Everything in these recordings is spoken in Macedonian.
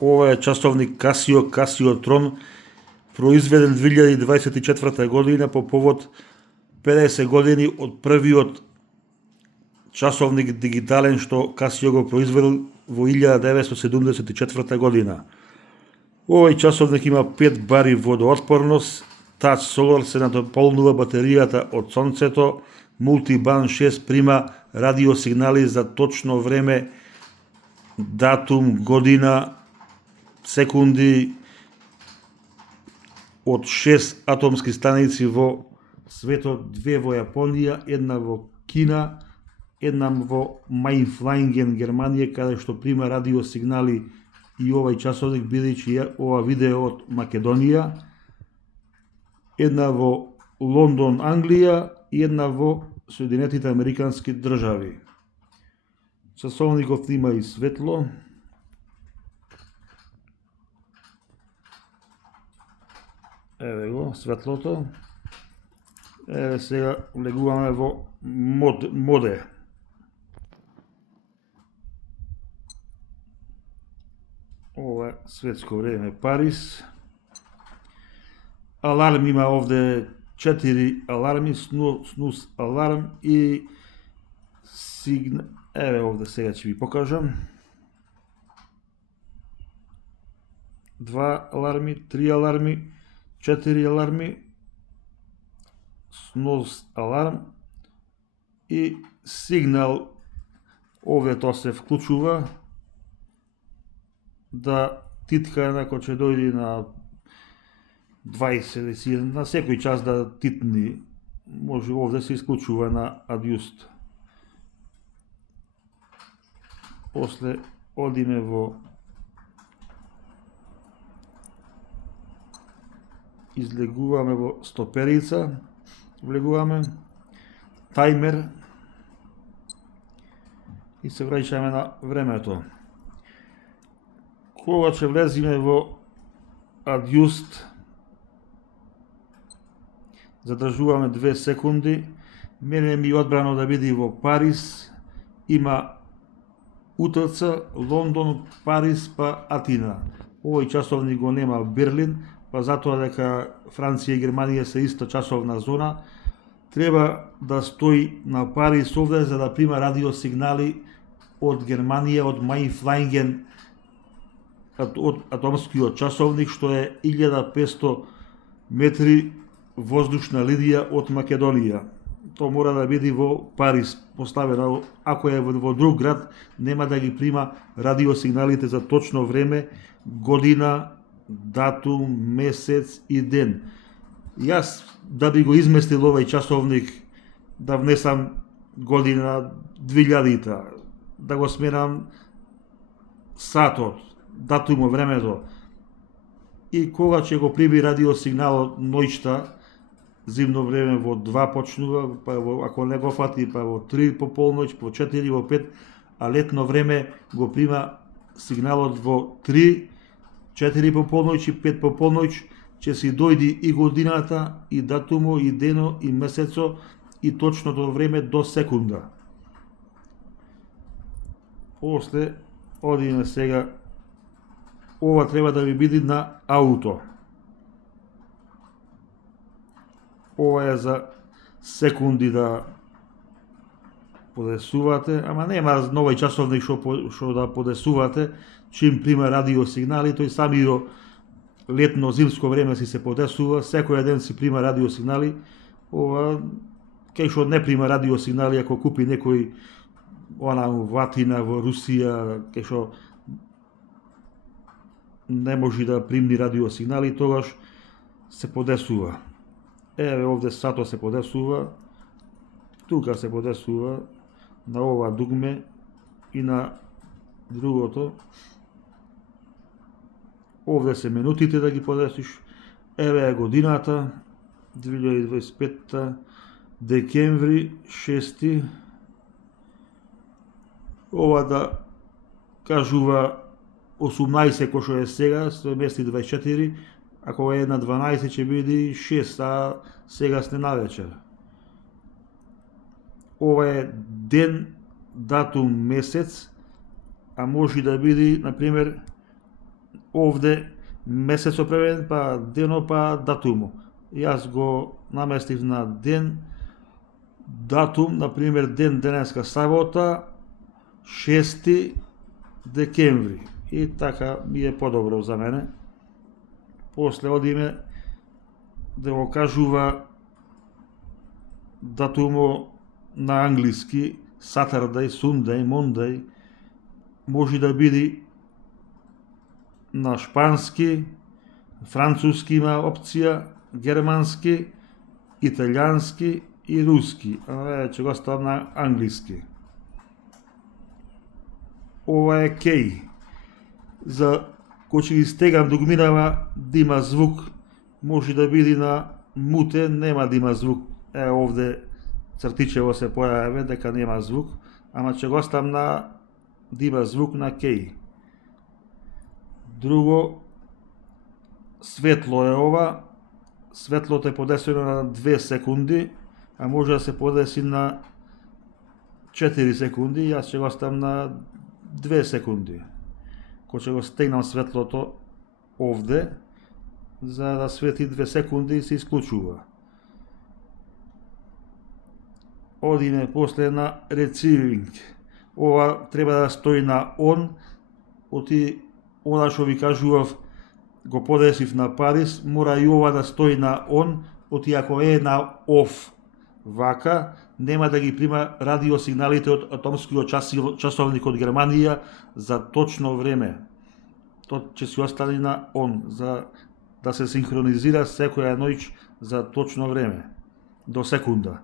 Ова е часовник Casio произведен 2024 година по повод 50 години од првиот часовник дигитален што Casio го произведел во 1974 година. Овој часовник има 5 бари водоотпорност, Touch Solar се надополнува батеријата од сонцето, Multiban 6 прима радиосигнали за точно време, датум, година, секунди од 6 атомски станици во светот, 2 во Јапонија, една во Кина, една во Mainflangen, Германија, каде што прима радиосигнали и овој часовник, бидејќи ова видео од Македонија, една во Лондон, Англија и една во Соединетите Американски држави. Часовникот има и светло. Еве го светлото. Еве сега влегуваме во моде. Ова е светско време, Париз. Аларм има овде 4 аларми, снус аларм и сигнал. Еве овде сега ќе ви покажам. 2 аларми, 3 аларми, 4 аларми, снус аларм и сигнал. Овде тоа се вклучува да титка ако ќе дојде на 20 на секој час да титни, може овде се исклучува на адјуст. После одиме во излегуваме во стоперица, влегуваме тајмер и се враќаме на времето. Кога ќе влезиме во адјуст, задржуваме 2 секунди. Мене ми одбрано да биде во Париз, има УТЦ, Лондон, Париз, па Атина. Овој часовник го нема Берлин, па затоа дека Франција и Германија се иста часовна зона, треба да стои на Париз овде за да прима радиосигнали од Германија, од Mainflangen, од атомскиот часовник, што е 1500 метри воздушна линија од Македонија. Тоа мора да биде во Париз поставено. Ако е во друг град, нема да ги прима радиосигналите за точно време, година, датум, месец и ден. Јас да би го изместил овој часовник, да внесам година 2000-та, да го сменам сатот, датумот, времето, и кога ќе го прими радиосигналот ноќта, зимно време во 2 почнува, па ако не го фати, па во 3 по полноќ, по 4, во 5, а летно време го прима сигналот во 3, 4 по полноќ и 5 по полноќ, ќе си дојди и годината, и датумо, и дено, и месецо, и точното време до секунда. После одиме сега, ова треба да ви биде на ауто. Ова е за секунди да подесувате, ама нема новој часовник што да подесувате, чим прима радиосигнали, тој самиот летно зимско време си се подесува, секој ден си прима радиосигнали. Ова кај што не прима радиосигнали, ако купи некој она ватина во Русија, кај што не може да прими радиосигнали, тогаш се подесува. Еве овде сато се подесува, тука се подесува, на ова дугме и на другото. Овде се минутите да ги подесиш. Еве е годината, 2025 декември 6. Ова да кажува 18 кој што е сега, се мести 24, ако е на 12 ќе биде 6, а сега сте навечер. Ова е ден, датум, месец, а може да биде, например, овде месецо преведен, па дено, па датумо. Јас го наместив на ден, датум, например, ден денеска сабота, 6 декември. И така ми е подобро за мене. После одиме да го кажува датумо на англиски, Saturday, Sunday, Monday, може да биде на шпански, француски има опција, германски, италијански и руски, а ќе го ставам на англиски. Ова е кеј. За кој ќе ги стегам да го минава да има звук, може да биде на муте, нема да има звук. Овде цртичево се појаве дека нема звук, ама ќе го ставам на да има звук на кеј. Друго, светло е ова. Светлото е подесено на 2 секунди, а може да се подеси на 4 секунди, јас ќе го ставам на 2 секунди. Кој ќе го стегнам светлото овде, за да свети 2 секунди и се исклучува. Одиме после на receiving. Ова треба да стои на on, оти она што ви кажував, го подесив на Парис, мора и ова да стои на on, оти ако е на off вака, нема да ги прима радиосигналите од атомскиот часовник од Германија за точно време. Тоа ќе си остане на on, за да се синхронизира секоја ноќ за точно време, до секунда.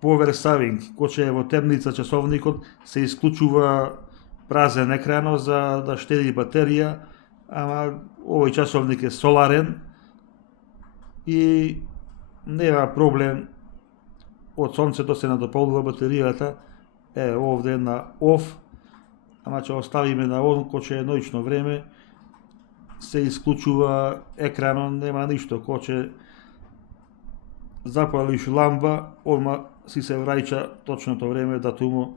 Power saving, кој е во темница часовникот, се исклучува празен екранот за да штеди батерија, ама овој часовник е соларен и нема проблем, од сонцето се надополнува батеријата, овде на off, ама ќе оставиме на on, кој е ноќно време, се исклучува екранот, нема ништо, кој ќе запалиш ламба, одма си се враќа точното време, датумо.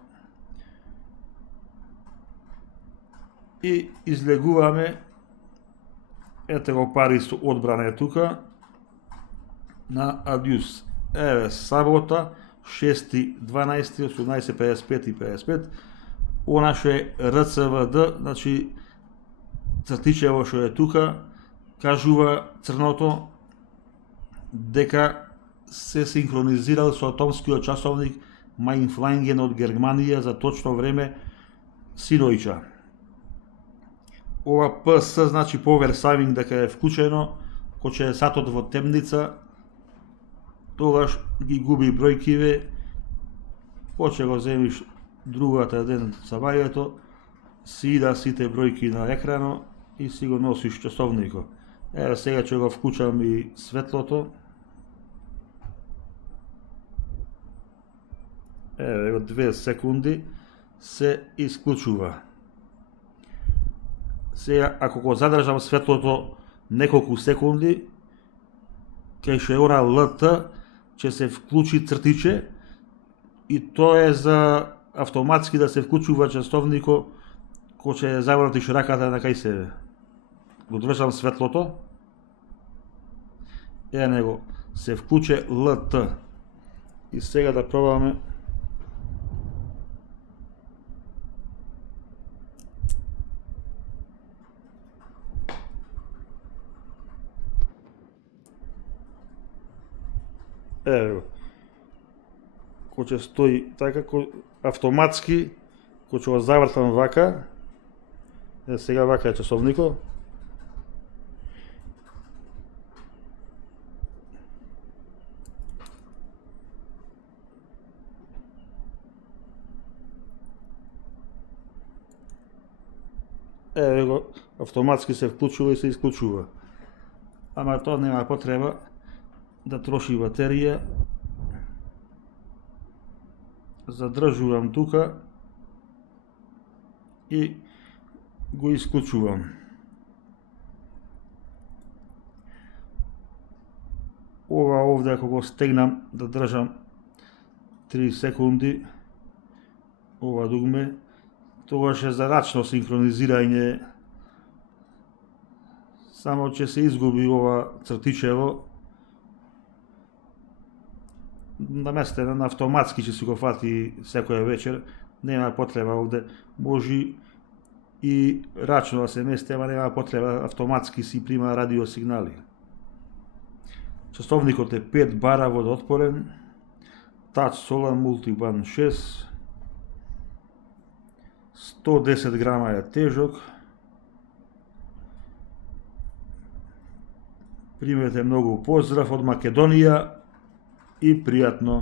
И излегуваме, ете го Парис одбрана е тука, на адјус. Сабота, 6.12, 18.55 и 55, она што е РЦВД, значи цртичево што е тука, кажува црното дека се синхронизирал со атомскиот часовник Mainflangen од Германија за точно време синојча. Ова ПС значи power saving дека е вклучено, кој е сатот во темница, тогаш ги губи бројкиве, кој го земиш другата ден сабајето, си ида сите бројки на екрано и си го носиш часовникот. Сега ќе го вклучам и светлото. Го 2 секунди се исклучува. Сега, ако го задржам светлото неколку секунди, кај што е ора ЛТ, ќе се вклучи цртиче и тоа е за автоматски да се вклучува часовникот кој ќе завртиш раката на кај себе. Го држам светлото, него се вклуче ЛТ. И сега да пробаме. Кој ќе стои така, автоматски, кој ќе го завртам вака, сега вака е часовникот. Го, автоматски се вклучува и се исклучува. Ама тоа нема потреба да троши батерија. Задржувам тука и го исклучувам. Ова овде, ако го стегнам да држам 3 секунди, ова дугме, тогаш е за рачно синхронизирање само ќе се изгуби ова цртичево, наместено на автоматски ќе се го фати секоја вечер, нема потреба овде, може и рачно да се мести, ама нема потреба, автоматски си прима радиосигнали. Часовникот е 5 бара водоотпорен, Touch Solar Multiband 6, 110 грама е тежок. Примете многу поздрав од Македонија и пријатно.